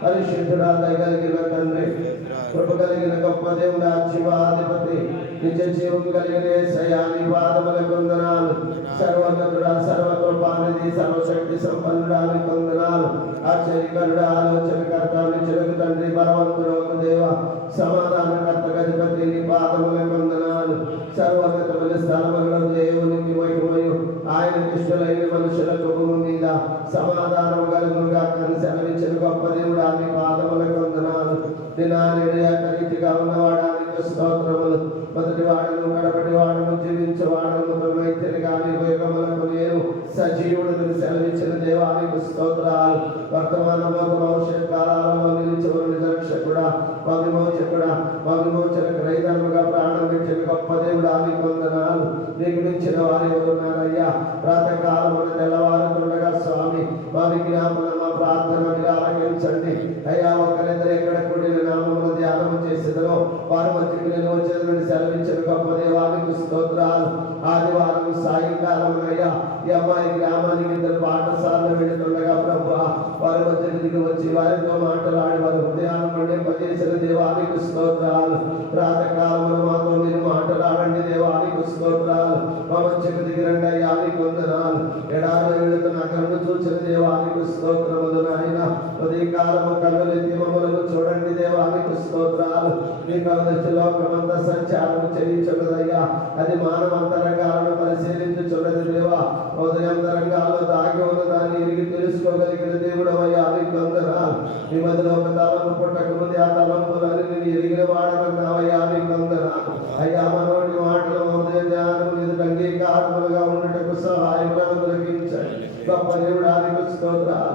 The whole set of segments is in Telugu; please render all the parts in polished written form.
పరిశుద్ధుడా దయగలిగిన తండ్రి కృప కలిగిన గొప్ప దేవుడా జీవాధిపతి నిజ జీవం కలిగిన యేసయ్యాని పాదములకు వందనాలు సర్వోన్నతుడా సర్వకృపానిధి సర్వశక్తి సంపన్నుడాని వందనాలు ఆశ్చర్యకరుడా ఆలోచనకర్త నిజలకు తండ్రి బలవంతుడు దేవ సమాధానకర్త గధిపతి నీ పాదములకు వందనాలు సర్వోన్నతమైన స్థలములలో దేవునికి మహిమయు ఆయన ఇష్టలైన మనుషులకు భూమి మీద సమాధానం కలుగునుగా సెలవించిన గొప్ప దేవుడా నీ పాదములకు వందనాలు దినాన్ని రీతిగా ఉన్నవాడానికి స్తోత్రములు మొదటి వాడను కడపటి వాడను జీవించేవాడను మైత్రి కానీ యుగములకు నేను సజీవుడు సెలవించిన దేవానికి స్తోత్రాలు వర్తమాన భవిష్యత్ కాలాలలో నిలిచవరు నిరక్షకుడా విమోచకుడా విమోచన క్రైదముగా ప్రాణం పెంచిన గొప్ప దేవుడా నీకు వందనాలు నీకు మించిన వారు ఎవరున్నారయ్యా ప్రాతకాలం తెల్లవారుతుండగా స్వామి మా విజ్ఞాపన మా ప్రార్థన మీరు ఆలకించండి అయ్యా ఒకరిద్దరు ఎక్కడ కూడిన నామమును ధ్యానం చేసేదో వారు మధ్యకి నేను వచ్చేదని సెలవించిన గొప్ప దేవానికి స్తోత్రాలు ఆదివారం సాయంకాలం అయ్యా ఈ అమ్మాయి గ్రామానికి ఇద్దరు పాఠశాలలో వెళుతుండగా ప్రభు వారి మధ్యకి వచ్చి వారితో మాట్లాడి వారి హృదయాలను పండింపజేసిన దేవానికి స్తోత్రాలు ప్రాతకాలంలో మాతో మీరు మాట్లాడండి దేవానికి స్తోత్రాలు మా మధ్యకు దిగిరండి అయ్యా నీకు వందనాలు ఎడారిలో వెళుతున్న అక్కడను చూసిన దేవానికి స్తోత్రములు నాయన ఉదయకాలము కన్నులెత్తి మమ్మలను చూడండి దేవానికి స్తోత్రాలు మీ కలదృష్టిలో క్రమంతా సంచారం చేయించున్నదయ్యా అది మానవంతరంగాలను పరిశీలించుచున్నది దేవా ఉదయంతరంగాల్లో దాగి ఉన్న దాన్ని ఎరిగి తెలుసుకోగలిగిన దేవుడు అయ్యా నీకు వందనాలు మీ మధ్యలో ఒక తలంపు పుట్టక ముందు ఆ తలంపులని నేను ఎరిగిన వాడనన్నావయ్యా నీకు వందనాలు అయ్యా మనోడి మాటలు ఉదయ జ్ఞానం మీద అంగీకారములుగా ఉండటకు సహాయం కలిగించండి గొప్ప దేవుడానికి స్తోత్రాలు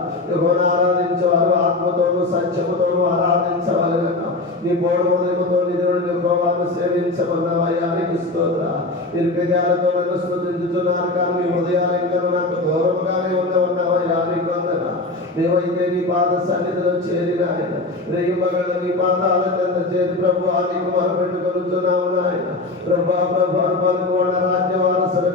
ఆరాధించేవారు ఆత్మతోను సత్యముతోను ఆరాధించవలెను నీ బోధములతో నీ దేవుడిని ప్రభావం సేవించమన్నావయ్యా నీకు స్తోత్రాలు మీరు హృదయాలతో నన్ను స్తుతించుతున్నారు కానీ మీ హృదయాలు ఇంకా నాకు గౌరవంగానే ఉన్నావయ్యా నీకు వందనాలు దేవైతే నీ పాద సన్నిధిలో చేరిన ఆయన రేయి మగలు నీ పాదాల చెంత చేరి ప్రభు నీకు మొరపెట్టుకొనుచున్నావు నాయన ప్రభు పలుకోడ రాజ్య వారసులు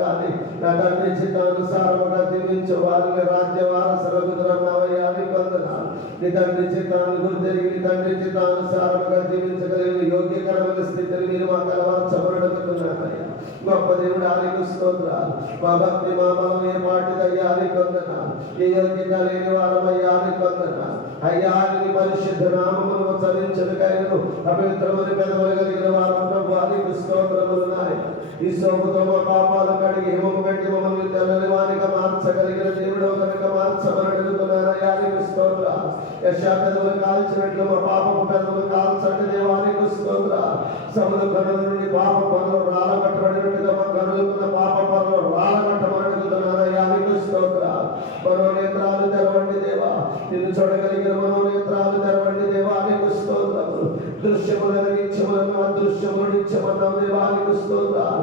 కానీ నా తండ్రి చిత్తానుసారముగా జీవించే వారిని రాజ్య వారసులకు అన్నావయ్యా నీకు వందనాలు నీ తండ్రి చిత్తాన్ని గుర్తెరిగి నీ తండ్రి చిత్తానుసారముగా జీవించగలిగిన యోగ్యకరమైన స్థితిని మీరు మాకు అలవర్చబడుతున్నారయ్యా గొప్ప దేవుడు నీకు స్తోత్రాలు మా భక్తి మా బలం ఏ పాటిదయ్యా నీకు వందనాలు ఏ యోగ్యత లేని వారమయ్యా నీకు వందనాలు అయ్యా నీ పరిశుద్ధ నామమును ఉచ్చరించదుకైనను అపవిత్రమైన పెదవులు కలిగిన వారు ప్రభు నీకు స్తోత్రములు నాయన ఈ సోపుతో మా పాపాలు కడిగి హిమము పెట్టి మమ్మల్ని తెల్లని వారిగా మార్చగలిగిన దేవుడు కనుక మార్చమని అడుగుతున్నారయ్యా నీకు స్తోత్రాలు యెషయా పెదవులు కాల్చినట్లు మా పాపపు పెదవులు కాల్చండి దేవానికి స్తోత్రాలు సముద్ర కనుల నుండి పాప పనులు రాలగట్టబడినట్టుగా మా కనులుకున్న పాప పనులు రాలగట్టమని అడుగుతున్నారయ్యా నీకు స్తోత్రాలు మనోనేత్రాలు తెరవండి దేవా నిన్ను చూడగలిగిన మనోనేత్రాలు తెరవండి దేవా నీకు స్తోత్రములు దృశ్యములను నిత్యములను అదృశ్యములు నిత్యమన్నావు దేవా నీకు స్తోత్రాలు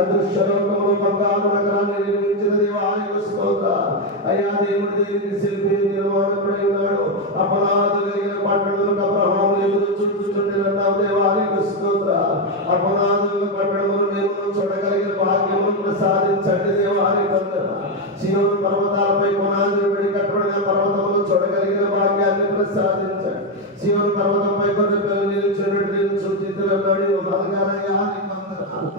అదృశ్య లోకములు బంగారు నగరాన్ని నిర్మించిన దేవా నీకు స్తోత్రాలు అయ్యా దేవుడు దీనికి శిల్పి నిర్మాణకుడై ఉన్నాడు అపరాధు కలిగిన పట్టణములకు అబ్రహాము ఎదురు చూచుచుండెనన్నావు దేవా నీకు స్తోత్రాలు అపరాధుల పట్టణములు మేము చూడగలిగిన భాగ్యమును ప్రసాదించండి దేవా నీకు వందనాలు సీయోను పర్వతాలపై పునాదులు పెట్టి కట్టబడిన పర్వతములు చూడగలిగిన భాగ్యాన్ని ప్రసాదించండి సీయోను పర్వతంపై కొన్ని పిల్లలు నిలిచినట్టు నేను సూచితులన్నాడు బలగారయ్యా నీకు వందనాలు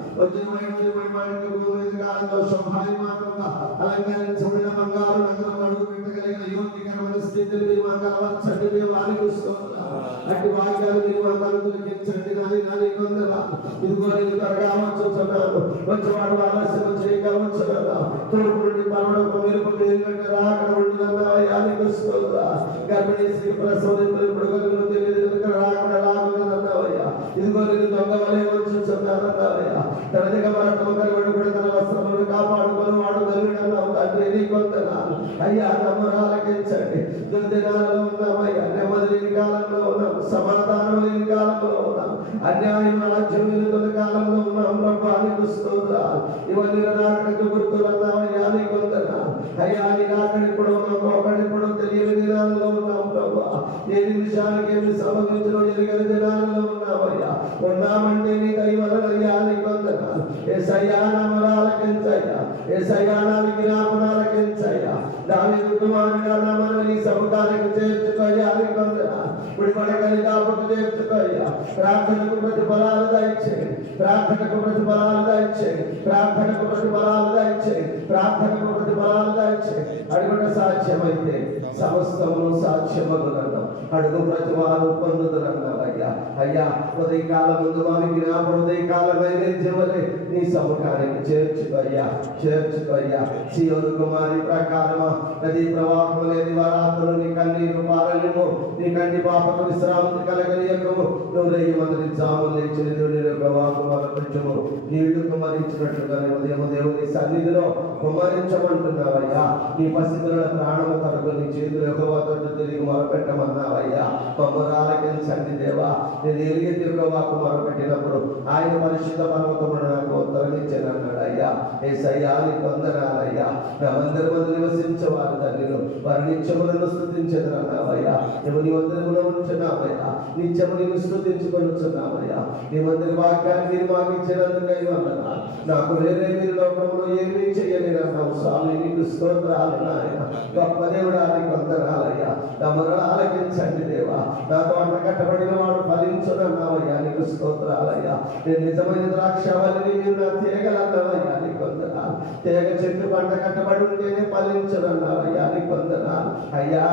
అలంకరించబడిన బంగారు నగరం అడుగు పెట్టగలిగిన యోగ్యకరమైన స్థితిని మీరు మాకు అలవర్చండి దేవానికి స్తోత్రాలు అట్టి వాక్యాలు మీరు మాకు దొరికించండి నాయన నీకు వందనాలు. ఇదిగో నేను త్వరగా వచ్చుచున్నాను, వచ్చేవాడు ఆలస్యం చేయవచ్చు కదా. తూర్పుడి పరమడకు మెరుపు మీరుగంటే రాకడ ఉండునన్నావయ్యా నీకు స్తోత్రం. గర్భిణీ స్త్రీ ప్రసవింపులు ఇప్పుడు కలుగును తెలియదు కనుక రాకడ రాగునన్నావయ్యా. ఇదిగో నేను దొంగ వలె వచ్చుచున్నానన్నావయ్యా. తన దగ్గర మరణం కలుగుడు తన వస్త్రములను కాపాడుకొని వాడు కలుగుడన్నావు తండ్రి నీకు వందనాలు. అయ్యా నమ్మరాలకించండి. దుర్దినాలలో ఉన్నామయ్యా, నెమ్మది లేని కాలంలో ఉన్నాం, సమాధానం లేని కాలంలో ఉన్నాం, అన్యాయం రాజ్యం వెలుగుల కాలంలో ఉన్నాం. ప్రభా నీకు స్తోత్రాలు. ఇవన్నీ రాకడకు గుర్తులు అన్నావయ్యా నీకు వందనాలు. అయ్యా నీ రాకడెప్పుడు ఉన్నాం, ఒకడెప్పుడు తెలియని దినాలలో ఉన్నాం. ప్రభా ఏ నిమిషానికి ఏమి సంభవించడం ఎరుగని దినాలలో ఉన్నామయ్యా. ఉన్నామంటే నీ దైవలనయ్యా నీకు వందనాలు. యేసయ్యా నమ్మరాలకించయ్యా, యేసయ్యా నా విజ్ఞాపనాలకించయ్యా. దావీదు కుమారుడా నా మనవి సముఖానికి చేర్చుకోయ్యా నీకు వందనాలు. ఇప్పుడు పడగలి దాపుకు చేర్చుకోయ్యా. ప్రార్థనకు ప్రతిఫలాలు దయచేయండి, ప్రార్థనకు ప్రతిఫలాలు దయచేయండి, ప్రార్థనకు ప్రతిఫలాలు దయచేయండి, ప్రార్థనకు ప్రతిఫలాలు దయచేయండి. అడుగుట సాధ్యమైతే సమస్తము సాధ్యమగునన్నాం. అడుగు ప్రతి వారు పొందుతున్నవయ్యా. అయ్యా ఉదయకాల ముందు వారికి జ్ఞాపన ఉదయకాల నైవేద్యం వలె నీ సముఖానికి చేర్చుకోయ్యా, చేర్చుకోయ్యా. సీయోను కుమారి ప్రకారమా నదీ ప్రవాహము లేని వారాత్రులు నీ కన్నీరు పారలేము, నీ కంటి పాపకు విశ్రాంతి కలగనీయకము. నువ్వు రేయి మంది జాములు లేచిన దేవుని ప్రవాహం మరపించము. నీళ్లు కుమరించినట్లుగానే ఉదయం దేవుని సన్నిధిలో కుమరించమంటున్నావయ్యా. నీ పసిపిల్లల ప్రాణము కొరకు నీ చేతులు యెహోవా తట్టు తిరిగి మొరపెట్టమన్నావయ్యా. మమ్మరాలకించండి దేవా. నేను ఎరిగి తిరుగవాకు మొరపెట్టినప్పుడు ఆయన పరిశుద్ధ పర్వతమును నాకు ఉత్తరమిచ్చానన్నాడు. అయ్యా యేసయ్యా నీకు వందనాలయ్యా. నా మందిరం మంది నివసించేవారు తండ్రిలో వారి నిత్యములను స్తుతించెదరన్నావయ్యా. నువ్వు నీ మందిరములో ఉంచున్నావయ్యా, నిత్యము నీవు స్తుతించుకొనుచున్నావయ్యా. నీ మందిర వాక్యాన్ని మీరు మాకు ఇచ్చినందుకై వందనాలు. నాకు వేరే మీరు లోకంలో ఏమీ చేయలేనన్నావు స్వామి, నీకు స్తోత్రాలు నాయన. గొప్ప దేవుడా నీకు వందనాలయ్యా. నా మొరలు ఆలకించండి దేవా. నా తోట కట్టబడిన వాడు ఫలించునన్నావయ్యా, నీకు స్తోత్రాలయ్యా. నేను నిజమైన ద్రాక్షవల్లిని, మీరు నా తీగలన్నావయ్యా, నీకు వందనాలు. తీగ చెట్టు పంట కట్టబడి ఉంటేనే ఫలించునన్నావయ్యా, నీకు వందనాలు. అయ్యా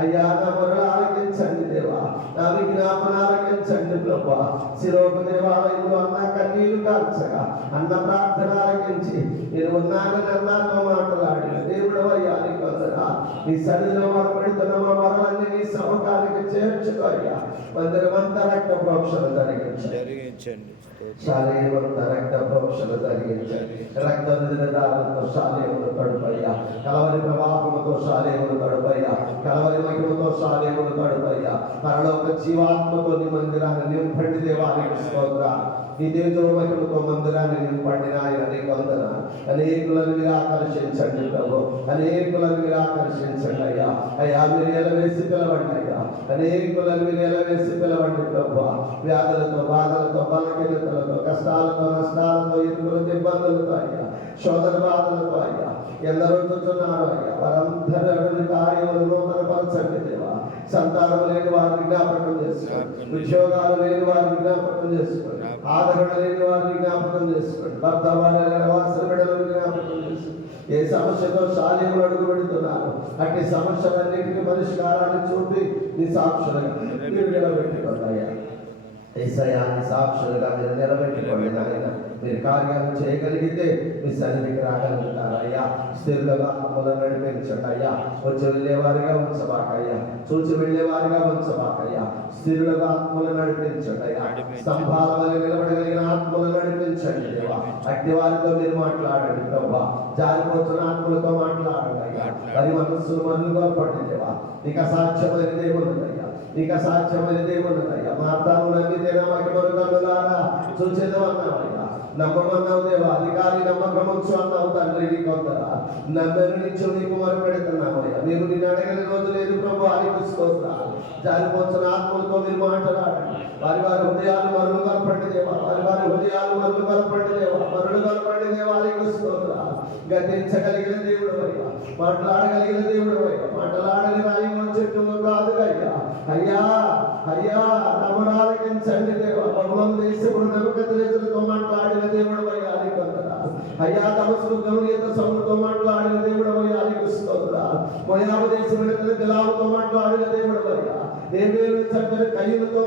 అయ్యా నా మొరలు ఆలకించండి దేవా. నా విజ్ఞాపన ఆలకించండి ప్రభా. శిరోప దేవాలయంలో అన్న కన్నీళ్లు కాల్చగా అన్న ప్రార్థన ఆలకించి నేను ఉన్నానని అన్నాతో మాట్లాడిన దేవుడు అయ్యా నీకు వందనాలు. నీ సన్నిధిలో మొరపెడుతున్న మా మొరలన్నీ నీ సముఖానికి చేర్చుకోయ్యా. మందిరమంతా రక్త ప్రోక్షణ జరిగించండి. శాలేయమంతా రక్త ప్రోక్షణ జరిగించండి. రక్త నిధిదారులతో శాలేయములు కడుపయ్యా. కలవరి ప్రవాహముతో శాలేయములు కడుపయ్యా. కలవరి మహిమతో శాలేయములు కడుపయ్యా. పరలోక జీవాత్మతో నీ మందిరాన్ని నింపండి దేవానికి స్తోత్రాలు. నీ దేవతో మహిమతో మందిరాన్ని నింపండి నాయన నీకు వందనాలు. అనేకులను మీరు ఆకర్షించండి ప్రభు, అనేకులను మీరు ఆకర్షించండి అయ్యా. అయ్యా మీరు ఎలవేసి పిలవండి అయ్యా. అనేకులను మీరు ఎలవేసి పిలవండి ప్రభు. వ్యాధులతో బాధలతో బలహీనతలతో కష్టాలతో నష్టాలతో ఇరుకులతో ఇబ్బందులతో అయ్యా, శోధన బాధలతో అయ్యా ఎందరో చూస్తున్నారు అయ్యా. వారందరి కార్యములు నూతన పరచండి దేవా. సంతానం లేని వారిని జ్ఞాపకం చేసుకోండి, ఉద్యోగాలు లేని వారిని జ్ఞాపకం చేసుకోండి, ఆదరణ లేని వారిని జ్ఞాపకం చేసుకోండి, భర్త భార్య వారసుల బిడ్డలను జ్ఞాపకం చేసుకోండి. ఏ సమస్యతో శాలేములు అడుగు పెడుతున్నారు అట్టి సమస్యలన్నిటికీ పరిష్కారాన్ని చూపి నీ సాక్షులుగా మీరు నిలబెట్టుకోండి అయ్యా. యేసయ్యా నీ సాక్షులుగా మీరు నిలబెట్టుకోండి నాయన. మీరు కార్యాలు చేయగలిగితే మీ సన్నిధికి రాగలుగుతారు అయ్యా. స్థిరులుగా ఆత్మలను నడిపించండి అయ్యా. వచ్చి వెళ్ళేవారిగా ఉంచబాకయ్యా, చూచి వెళ్ళేవారిగా ఉంచబాకయ్యా. స్థిరులుగా ఆత్మలను నడిపించండి అయ్యా. స్తంభాల వల్ల నిలబడగలిగిన ఆత్మలను నడిపించండి దేవా. అట్టి వారితో మీరు మాట్లాడండి ప్రభా. జారిపోతున్న ఆత్మలతో మాట్లాడండి అయ్యా. వారి మనస్సును మనుగా పట్టి దేవా. నీకు అసాధ్యమైన దేవుడు అయ్యా, నీకు అసాధ్యమైన దేవుడు అయ్యా. మాతాను నమ్మితే నమ్మకమును కన్నులారా చూచేదవన్నావయ్యా. నమ్మమన్నావు దేవా. అధికారి నమ్మకం ఉంచు అన్నావు తండ్రి నీకు వందనాలు. నమ్మని నుంచి నీకు మొరపెడుతున్నామయ్యా. మీరు నేను అడగని రోజు లేదు ప్రభు, నీకు స్తోత్రాలు. జారిపోతున్న ఆత్మలతో మీరు మాట్లాడండి. వారి వారి హృదయాలు మరులు కలపండి దేవా. వారి వారి హృదయాలు మరులు కలపండి దేవా. మరులు కలపండి దేవా. నీకు స్తోత్రాలు. గతించగలిగిన దేవుడు అయ్యా, మాట్లాడగలిగిన దేవుడు అయ్యా. మాట్లాడని రాయమో చెట్టు కాదు అయ్యా. అయ్యా అయ్యా నమ్మడాలకించండి దేవా. బహుళం దేశముడు నెబుకద్నెజరుతో మాట్లాడిన దేవుడు అయ్యా నీకు వందనాలు. అయ్యా తమస్సు గమనిత సముతో మాట్లాడిన దేవుడు అయ్యా నీకు స్తోత్రాలు. మోయాబు దేశమున గిలాముతో మాట్లాడిన దేవుడు అయ్యా. దేవేలు చక్కని కయ్యూతో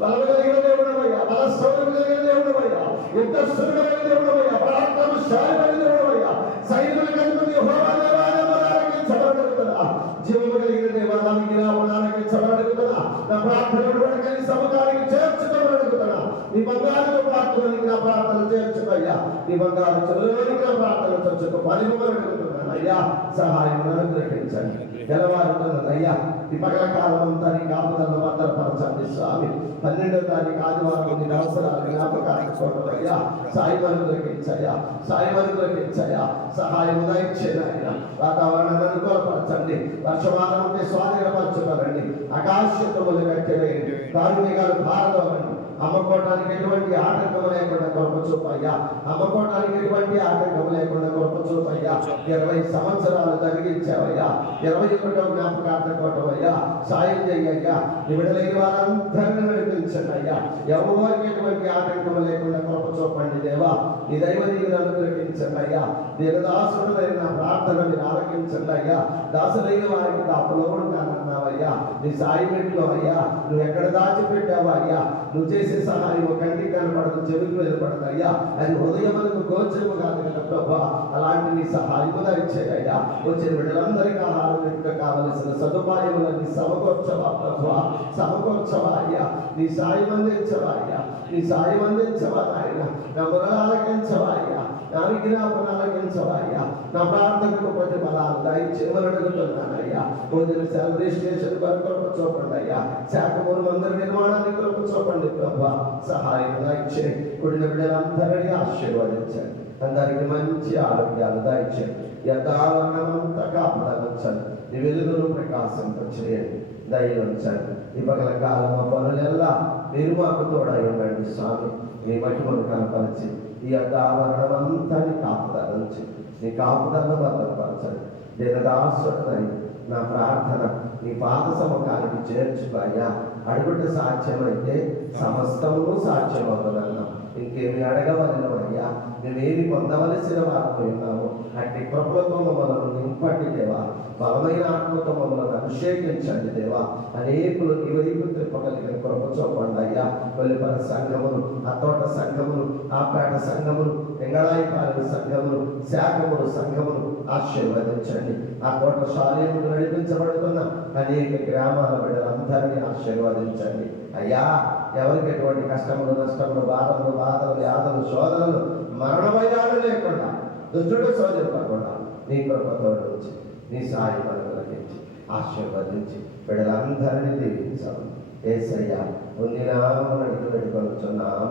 బలము కలిగిన దేవుడవయ్యా, బలస్వరము కలిగిన దేవుడవయ్యా, యుద్ధశూరుడైన దేవుడవయ్యా, పరాక్రమశాలి దేవుడవయ్యా, సైనికులకు అధిపతి యెహోవా దేవా ఆరాధించబడుతున్నా. జీవము కలిగిన దేవాలయానికి ఆరాధించబడుతున్నా. నా ప్రార్థనలు వెనకని సమకానికి చేర్చుకోబడుతున్నా. నీ బంగారు ప్రార్థనకి నా ప్రార్థనలు చేర్చుకయ్యా. నీ బంగారు చెవులలోనికి నా ప్రార్థనలు చొచ్చుకు పలిమడుతున్నాను అయ్యా. సహాయం అనుగ్రహించండి. తెల్లవారుతున్నదయ్యా. ఈ పగల కాలం అంతా నీ కాపుదలను భద్రపరచండి స్వామి. 12వ తారీఖు ఆదివారం నీ అవసరాలు జ్ఞాపకాలయ్యా. సాయం అనుగ్రహించయ్యా, సాయం అనుగ్రహించయ్యా, సహాయం దయచేయనయ్యా. వాతావరణాన్ని అనుకూలపరచండి. వర్షమానం ఉంటే స్వాధీనపరచుకోరండి. ఆకాశములు కట్టివేయండి. కారుణ్యాలు భారతవండి. అమ్ముకోవటానికి ఎటువంటి ఆటంకం లేకుండా గొప్ప చూపయ్యా. అమ్ముకోవటానికి ఎటువంటి ఆటంకం లేకుండా గొప్ప చూపయ్యా. 20 సంవత్సరాలు జరిగించావయ్యా. 21వ జ్ఞాపకార్థం కొట్టవయ్యా. సాయం చెయ్యయ్యా. విడుదలైన వారందరినీ నడిపించండి అయ్యా. ఎవరికి ఎటువంటి ఆటంకం లేకుండా గొప్ప చూపండి దేవా. ఈ దైవ దీవుని అనుగ్రహించండి అయ్యా. దీనదాసుడైన నా ప్రార్థన మీరు ఆలకించండి అయ్యా. దాసులైన వారికి కాపులో ఉంటానన్నావయ్యా. నీ సాయి పెట్టిలో అయ్యా. నువ్వు ఎక్కడ దాచిపెట్టావా అయ్యా. నువ్వు చేసే సహాయం కంటికి కనపడదు, చెవికి వెళ్ళబడదు అయ్యా. అది హృదయములకు గోచరము కాదు కదా ప్రభా. అలాంటి నీ సహాయము దయచేయ్యా. వచ్చిన బిడ్డలందరికీ ఆహారం పెట్టుకు కావలసిన సదుపాయములన్నీ సమకూర్చవా ప్రభా, సమకూర్చవా అయ్యా. నీ సాయం అందించవా అయ్యా. నీ సాయం అందించవా నాయన. నా మురళాలకించవా అయ్యా. నా విజ్ఞాపనాలకించవా అయ్యా. నా ప్రార్థనకు ప్రతిఫలాలు దయచేయమని అడుగుతున్నానయ్యా. భోజన సెలబ్రేషన్ వరకు చూపండి అయ్యా. శాఖమూరు మందిర నిర్మాణానికి కృప చూపండి ప్రభా. సహాయం దయచేయండి. కూడిన బిడ్డలందరినీ ఆశీర్వదించండి. అందరికి మంచి ఆరోగ్యాలు దయచేయండి. యథావరణమంతా కాపాడాలంచండి. నీ వెలుగును ప్రకాశింపచేయండి. దయలుంచండి. ఈ పగల కాలం పనులెల్లా మీరు మాకు తోడై ఉండండి స్వామి. నీ మహిమను కనపరిచి ఈ యథావరణమంతా నీ కాపుదలంచి నీ కాపుదలను భద్రపరచండి. దీనదాసుడై నా ప్రార్థన నీ పాద సముఖానికి చేర్చుకోయ్యా. అడుగుట సాధ్యమైతే సమస్తము సాధ్యమవుతుందన్నా. ఇంకేమి అడగవలను అయ్యా. మేమేమి పొందవలసిన వారితో ఉన్నాము. అట్టి కృపలతో మమ్మల్ని నింపండి దేవా. బలమైన ఆత్మతో మమ్మల్ని అభిషేకించండి దేవా. అనేకులు నీ వైపు తిప్పగలిగిన కృప చూపండి అయ్యా. కొల్లిపర సంఘములు, అతోట సంఘములు, ఆపేట సంఘములు, ఎంగళాయిపాలెం సంఘములు, శాఖములు సంఘములు ఆశీర్వదించండి. ఆ తోట శాలయములు నడిపించబడుతున్న అనేక గ్రామాల బిడ్డలందరినీ ఆశీర్వదించండి అయ్యా. ఎవరికి ఎటువంటి కష్టములు, నష్టములు, బాధలు, వ్యాధులు, శోధనలు, మరణ భయాలు లేకుండా, దుష్టుడు సోదరుపడకుండా నీ కృపతో నుంచి నీ సాయం అనుగ్రహించి ఆశీర్వదించి బిడ్డలందరినీ దీవించాలి. యేసయ్యా, ఉంది నామమున అడిగి పెట్టుకొనుచున్నాము.